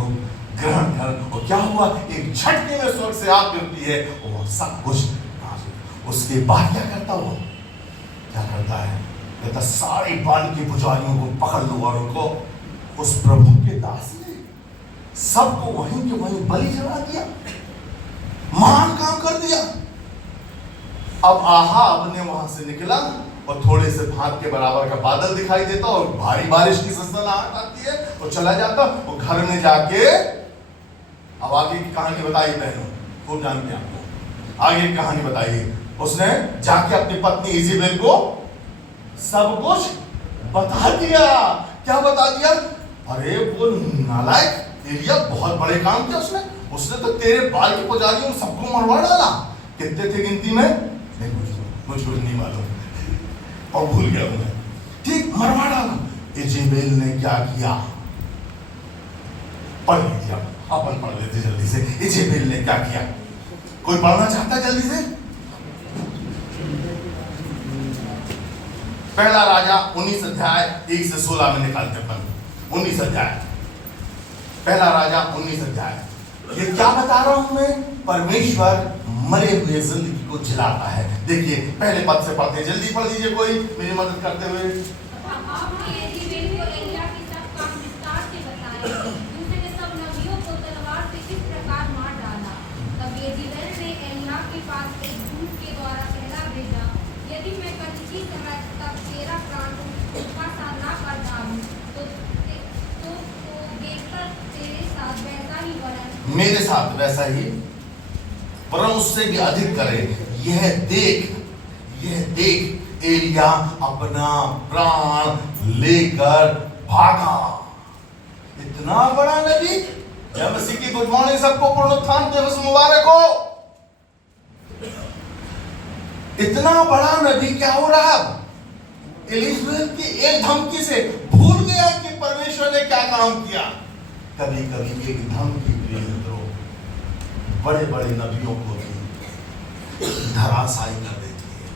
ग्रहण कर। और क्या हुआ? एक झटके में स्वर्ग से आग गिरती है और सब कुछ। उसके बाद क्या करता वो? क्या करता है? कहता सारे बाल के पुजारियों को पकड़ लो और उनको, उस प्रभु के दास ने सबको वहीं के वहीं बलि चढ़ा दिया। महान काम कर दिया। अब आहाब ने वहां से निकला और थोड़े से भात के बराबर का बादल दिखाई देता और भारी बारिश की सनसनाहट आती है और चला जाता। और घर में जाके, अब आगे की कहानी बताइए बहनों, खूब जानते हैं आपको। आगे की कहानी बताइए। उसने जाके अपनी पत्नी इजेबेल को सब कुछ बता दिया। क्या बता दिया? अरे वो नालायक एलिया बहुत बड़े काम किया उसने तो तेरे बाल के पुजारियों सबको मरवा डाला। कितने थे गिनती में? नहीं, मुझे नहीं मालूम और भूल गया मैं। ठीक, मरवा डाला। इजेबेल ने क्या किया? पढ़ लीजिए, अपन पढ़ लेते जल्दी से। इजेबेल ने क्या किया? कोई पढ़ना चाहता है जल्दी से? पहला राजा 19 अध्याय 1 से 16 में निकालते अपन। 19 अध्याय, पहला राजा 19 अध्याय। ये क्या बता रहा हूं मैं? परमेश्वर मरे हुए जिंदगी को जिलाता है। देखिए पहले पद से पढ़ते, जल्दी पढ़ दीजिए कोई मेरी मदद करते हुए। यदि मैं कनची समय तक तेरा प्राण उसका सामना कर डालूं तो देखकर तेरे साथ वैसा ही वरन मेरे साथ वैसा ही वरन उससे भी अधिक करे। यह देख एलिया अपना प्राण लेकर भागा। इतना बड़ा नबी। जय मसीह की गुड मॉर्निंग सबको, पुनरुत्थान दिवस मुबारक हो। इतना बड़ा नबी क्या हो रहा? इलीजबेल की एक धमकी से भूल गया कि परमेश्वर ने क्या काम किया। कभी कभी एक धमकी प्रिय मित्रों बड़े बड़े नबियों को भी धराशायी कर देती है,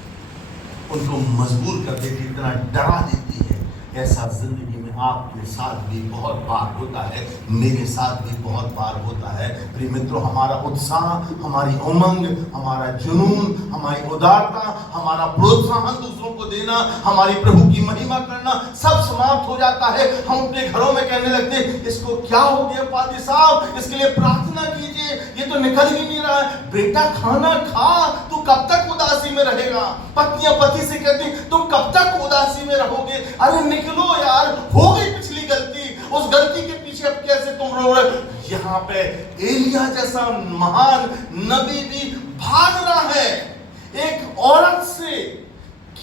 उनको मजबूर कर देती है, इतना डरा देती है। ऐसा जिंदगी में आपके साथ भी बहुत बार होता है, मेरे साथ भी बहुत बार होता है। प्रिय मित्रों, हमारा उत्साह, हमारी उमंग, हमारा जुनून, हमारी उदारता, हमारा प्रोत्साहन दूसरों को देना, हमारी प्रभु की महिमा करना सब समाप्त हो जाता है। हम अपने घरों में कहने लगते हैं, इसको क्या हो गया पादी साहब, इसके लिए प्रार्थना कीजिए, ये तो निकल ही नहीं रहा है। बेटा खाना खा, तू कब तक उदासी में रहेगा? पत्नियां पति से कहती तुम कब तक उदासी में रहोगे? अरे निकलो यार, हो गई पिछली गलती, उस गलती के पीछे अब कैसे तुम रो रहे? यहाँ पे एलिया जैसा महान नबी भी भाग रहा है एक औरत से।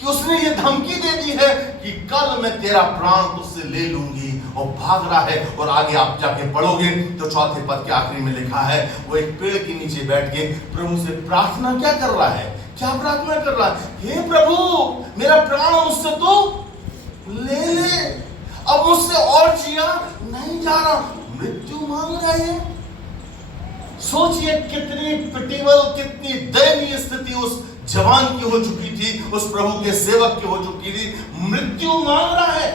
कि उसने ये धमकी दे दी है कि कल मैं तेरा प्राण तुझसे ले लूंगी, और भाग रहा है। और आगे आप जाके पढ़ोगे तो चौथे पद के आखिरी में लिखा है, वो एक पेड़ के नीचे बैठ के प्रभु से प्रार्थना क्या कर रहा है? क्या प्रार्थना कर रहा है? हे प्रभु, मेरा प्राण मुझसे तो ले ले, अब मुझसे और जिया नहीं जा रहा, मृत्यु मांग रहा है। सोचिए कितनी पिटीवल, कितनी दयनीय स्थिति उस जवान की हो चुकी थी, उस प्रभु के सेवक की हो चुकी थी। मृत्यु मांग रहा है,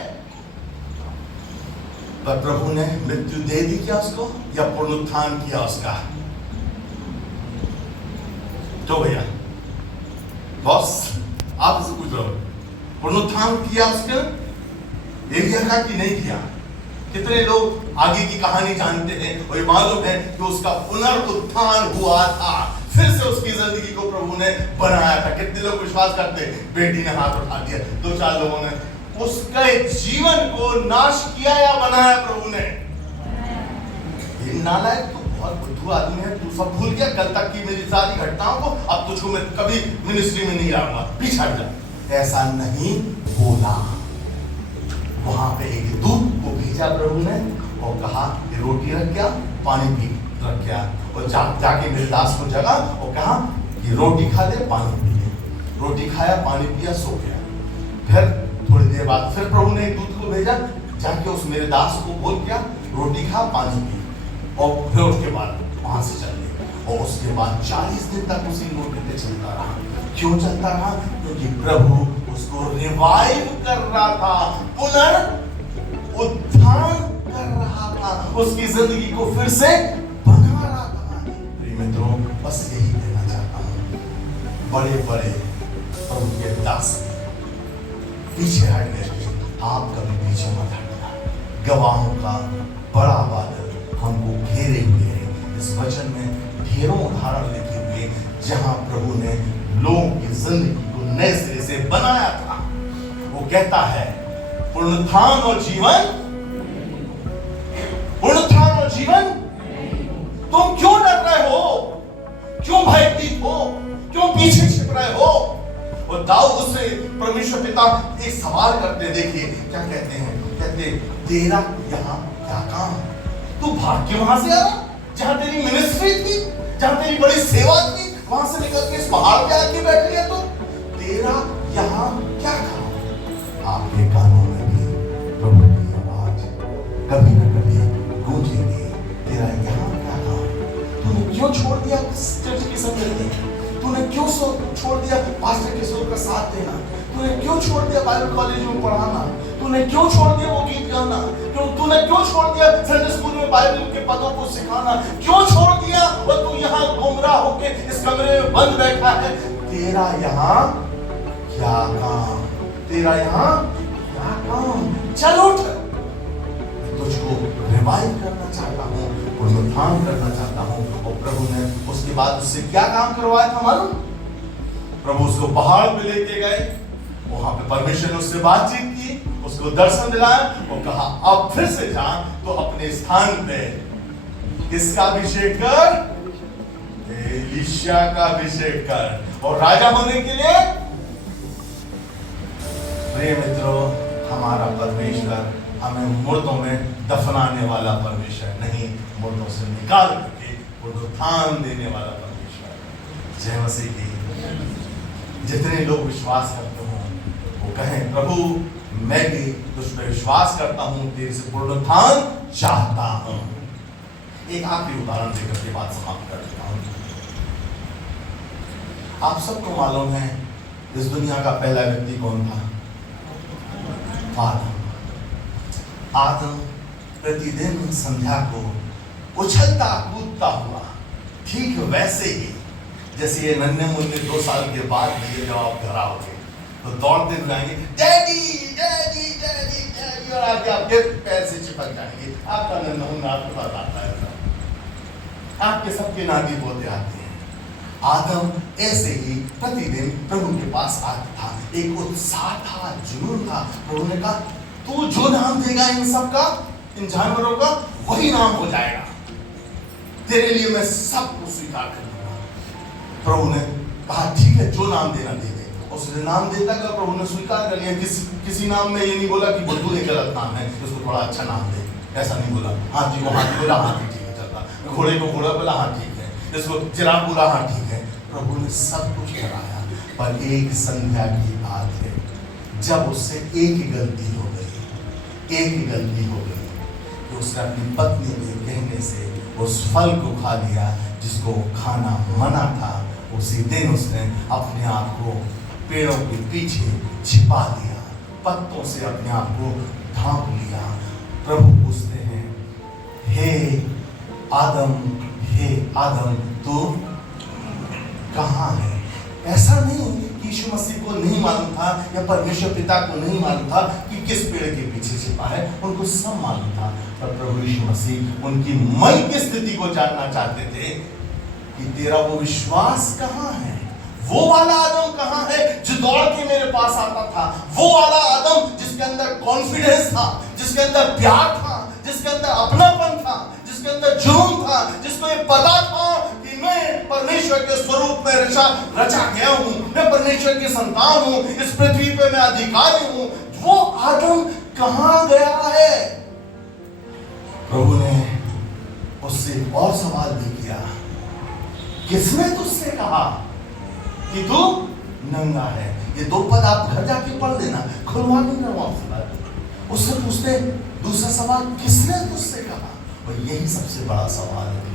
पर प्रभु ने मृत्यु दे दी क्या उसको, या पुनरुत्थान किया उसका? तो भैया बॉस आपसे पूछ रहा हूं, पुनरुत्थान किया उसके एलिया का कि नहीं किया? कितने लोग आगे की कहानी जानते हैं और मालूम है कि उसका पुनरुत्थान हुआ था, फिर से उसकी जिंदगी को प्रभु ने बनाया था। कितने लोग विश्वास करते हैं? बेटी ने हाथ उठा दिया, 2-4 लोगों ने उसके जीवन को नाश किया या बनाया प्रभु ने? ये नालायक, तू बहुत बुद्धू आदमी है, तू सब भूल गया कल तक की मेरी सारी घटनाओं को, अब तुझको मैं कभी मिनिस्ट्री में नहीं आऊंगा, पीछे हट जा। ऐसा नहीं बोला। वहां पे एक दूत को भेजा प्रभु ने और कहा कि रोटी रख गया, पानी पी रख गया, और जाके मेरे दास को जगा और कहा कि रोटी खा ले, पानी पी ले। रोटी खाया, पानी पिया, सो गया। फिर थोड़ी देर बाद फिर प्रभु ने एक दूत को भेजा, जाके उस मेरे दास को बोल किया रोटी खा, पानी पी, और फिर उसके बाद वहां से चल गए। और उसके बाद 40 दिन तक उसी रोटी पे चलता रहा। क्यों चलता रहा? क्योंकि प्रभु उसको रिवाइव कर रहा था, पुनरुत्थान कर रहा था, उसकी जिंदगी को फिर से बना रहा था। प्रिय मित्रों, बस यही कहना चाहता हूं, बड़े बड़े प्रभु के दास पीछे हट गए, आप कभी पीछे मत हटना। गवाहों का बड़ा बादल हमको घेरे हुए है। इस वचन में ढेरों उदाहरण लिखे हुए जहां प्रभु ने लोगों की जिंदगी को नए सिरे से बनाया था। वो कहता है पुनरुत्थान और जीवन, पुनरुत्थान और जीवन। तुम क्यों डर रहे हो? क्यों भयभीत हो? क्यों पीछे छिप रहे हो? और दाऊद उससे परमेश्वर पिता एक सवाल करते, देखिए क्या कहते हैं, कहते तेरा यहाँ क्या काम? तू भाग के वहां से आया जहां तेरी मिनिस्ट्री थी, जहां तेरी बड़ी सेवा थी, वहां से निकल के इस पहाड़ पे आके बैठ लिया। तो तेरा यहाँ क्या काम? आपके कानों में भी प्रभु की आवाज कभी न कभी गूंजेगी, तेरा यहाँ क्या काम? तूने क्यों छोड़ दिया चर्च की संगति? तूने क्यों छोड़ दिया पास्टर किशोर का साथ देना? तूने क्यों छोड़ दिया बाइबल कॉलेज में पढ़ाना? तूने क्यों छोड़ दिया वो गीत गाना? तूने क्यों छोड़ दिया संडे स्कूल में बाइबल के पदों को सिखाना? क्यों छोड़ दिया? और तू यहाँ गुमराह होके इस कमरे में बंद बैठा है। तेरा यहाँ क्या काम? तेरा यहाँ क्या काम? चल उठ, मैं तुझको रिवाइव करना चाहता हूँ, पुनरुत्थान करना चाहता हूँ। और प्रभु ने उसके बाद उससे क्या काम करवाया था मालूम? प्रभु उसको पहाड़ पे लेके गए, वहां पे परमेश्वर ने उससे बातचीत की, उसको दर्शन दिलाया और कहा अब फिर से जा तो अपने स्थान पे किसका अभिषेक कर? एलीशा का अभिषेक कर, और राजा होने के लिए। प्रिय मित्रों, हमारा परमेश्वर हमें मुर्दों में दफनाने वाला परमेश्वर नहीं, मुर्दों से निकाल करके पुनरुत्थान देने वाला परमेश्वर। जय मसीह की। जितने लोग विश्वास करते हो वो कहें प्रभु मैं भी तुझ पर विश्वास करता हूं, तेरे से पुनरुत्थान चाहता हूं। एक आखिरी उदाहरण देकर के बात समाप्त कर देता हूं। आप सबको मालूम है इस दुनिया का पहला व्यक्ति कौन था? आदम। आदम प्रतिदिन संध्या को उछलता कूदता हुआ, ठीक वैसे ही जैसे ये नन्हे मुन्ने 2 साल के बाद भी जब आप घर आओगे तो दौड़ते हुए आएंगे डैडी डैडी डैडी डैडी, और आके आपके पैर से चिपक जाएंगे। आपका नन्हा मुन्ना आपके पास आता है, आपके सबके नाती पोते आते हैं। आदम ऐसे ही प्रतिदिन प्रभु के पास आता था, एक उत्साह था, जुनून था। प्रभु ने कहा तू जो नाम देगा इन सब का, इन जानवरों का, वही नाम हो जाएगा, तेरे लिए मैं सबको स्वीकार करूंगा। प्रभु ने कहा ठीक है, जो नाम देना दे दे। उसने नाम देता गया, प्रभु ने स्वीकार कर लिया। किसी नाम में ये नहीं बोला कि बुद्धू एक गलत नाम है, उसको थोड़ा अच्छा नाम दे, ऐसा नहीं बोला। हाथी को हाथी बोला, हाथी ठीक है चलता। घोड़े को घोड़ा बोला, हाँ ठीक है। इसको जिराफ बोला, हाँ ठीक है। प्रभु ने सब कुछ कराया, पर एक संध्या की बात है जब उससे एक गलती हो गई कि उसने अपनी पत्नी के कहने से उस फल को खा लिया जिसको खाना मना था। उसी दिन उसने अपने आप को पेड़ों के पीछे छिपा लिया, पत्तों से अपने आप को ढांप लिया। प्रभु पूछते हैं, हे आदम तू कहाँ है? ऐसा नहीं कि यीशु मसीह को नहीं मालूम था या परमेश्वर पिता को नहीं मालूम था कि किस पेड़ के पीछे छिपा है, उनको सब मालूम था। पर प्रभु यीशु मसीह उनकी मन की स्थिति को जानना चाहते थे कि तेरा वो विश्वास कहाँ है, वो वाला आदम कहाँ है जो दौड़ के मेरे पास आता था, वो वाला आदम जिसके अंदर कॉन्फिडेंस था, जिसके अंदर प्यार था, जिसके अंदर अपनापन था, जिसके अंदर जुनून था, जिसको ये पता था कि मैं परमेश्वर के स्वरूप में रचा गया हूँ, मैं परमेश्वर की संतान हूँ, इस पृथ्वी पे मैं अधिकारी हूँ। वो आदम कहाँ गया है? प्रभु ने उससे और सवाल भी किया, किसने तुझसे कहा कि तू नंगा है? ये दो पद आप घर जाके पढ़ देना, खुलवा नहीं रहा हूं आपसे बात। उससे पूछते दूसरा सवाल, किसने तुझसे कहा? और यही सबसे बड़ा सवाल है,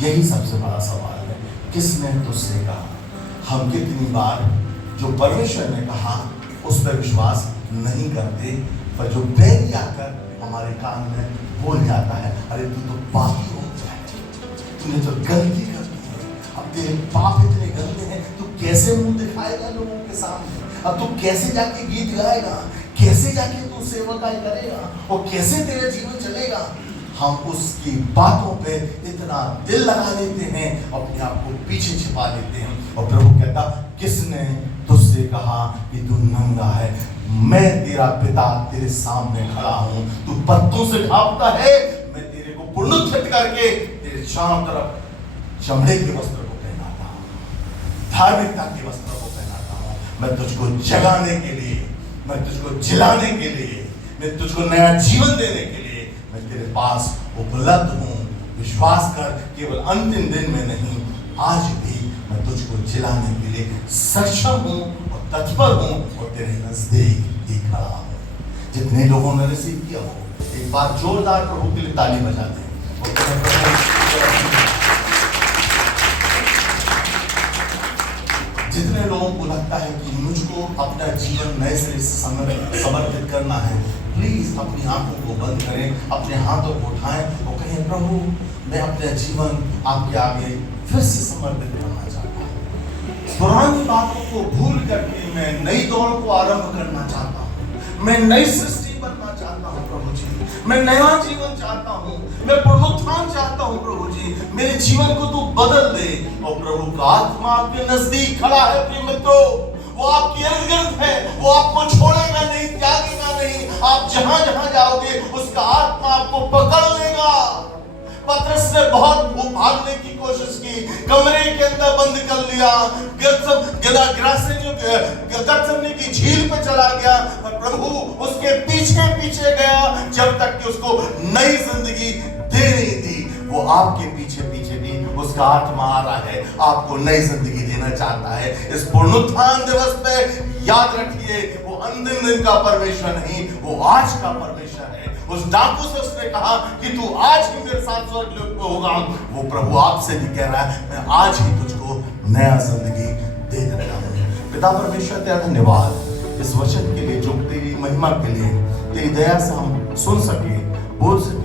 यही सबसे बड़ा सवाल है, किसने तुझसे कहा? हम कितनी बार जो परमेश्वर ने कहा उस पर विश्वास नहीं करते, पर जो बैरी आकर हमारे कान में बोल जाता है, अरे तू तो पापी हो जाए, तूने तो गलती कर दी है, अब तेरे पाप इतने गंदे हैं, तू कैसे मुंह दिखाएगा लोगों के सामने? अब तू कैसे जाके गीत गाएगा, कैसे जाके तू सेवकाई करेगा, और कैसे तेरा जीवन चलेगा? हम उसकी बातों पे इतना दिल लगा लेते हैं, अपने आप को पीछे छिपा लेते हैं। और प्रभु कहता, किसने तुझसे कहा कि तू नंगा है? मैं तेरा पिता तेरे सामने खड़ा हूं, तू पत्तों से ढांपता है, मैं तेरे को पुनरुत्थित करके तेरे चारों तरफ चमड़े के वस्त्र को पहनाता हूं, धार्मिकता के वस्त्र को पहनाता हूं। मैं तुझको जगाने के लिए, मैं तुझको जिलाने के लिए, मैं तुझको नया जीवन देने के लिए मैं तेरे पास उपलब्ध हूँ। विश्वास कर, केवल अंतिम दिन में नहीं, आज भी मैं तुझको जिलाने के लिए सक्षम हूँ और तत्पर हूँ और तेरे नजदीक ही खड़ा हूँ। जितने लोगों ने रिसीव किया हो, एक बार जोरदार प्रभु के लिए ताली बजा दें। जितने लोगों को लगता है कि मुझको अपना जीवन नए से समर्पित करना है, प्लीज अपनी आंखों को बंद करें, अपने हाथों को उठाएं और कहें, प्रभु मैं अपना जीवन आपके आगे फिर से समर्पित करना चाहता हूँ। पुरानी बातों को भूल करके मैं नई दौड़ को आरंभ करना चाहता हूँ। मैं नई सृष्टि बनना चाहता हूँ प्रभु जी। मैं नया जीवन चाहता हूँ, मैं पुनरुत्थान चाहता हूँ प्रभु जी। मेरे जीवन को तू बदल दे। और प्रभु का आत्मा आपके नजदीक खड़ा है प्रिय मित्रों, वो आपके इर्द गिर्द है, वो आपको छोड़ेगा नहीं, त्यागेगा नहीं। आप जहां जहां जाओगे उसका आत्मा आपको पकड़ लेगा। पतरस ने बहुत भागने की कोशिश की, कमरे के अंदर बंद कर लिया, गतसमनी की झील पे चला गया, और प्रभु उसके पीछे पीछे गया जब तक कि उसको नई जिंदगी दे नहीं दी। वो आपके पीछे पीछे भी उसका आत्मा आ रहा है, आपको नई जिंदगी देना चाहता है। इस पुनरुत्थान दिवस पे याद रखिए, वो अंतिम दिन का परमेश्वर नहीं, वो आज का परमेश्वर है। उस डाकू से उसने कहा कि तू आज ही मेरे साथ स्वर्गलोक पे होगा। वो प्रभु आपसे भी कह रहा है, मैं आज ही तुझको नया जिंदगी दे देता हूँ। पिता परमेश्वर तेरा धन्यवाद इस वचन के लिए, जो तेरी महिमा के लिए, तेरी दया से हम सुन सके, बोल सके।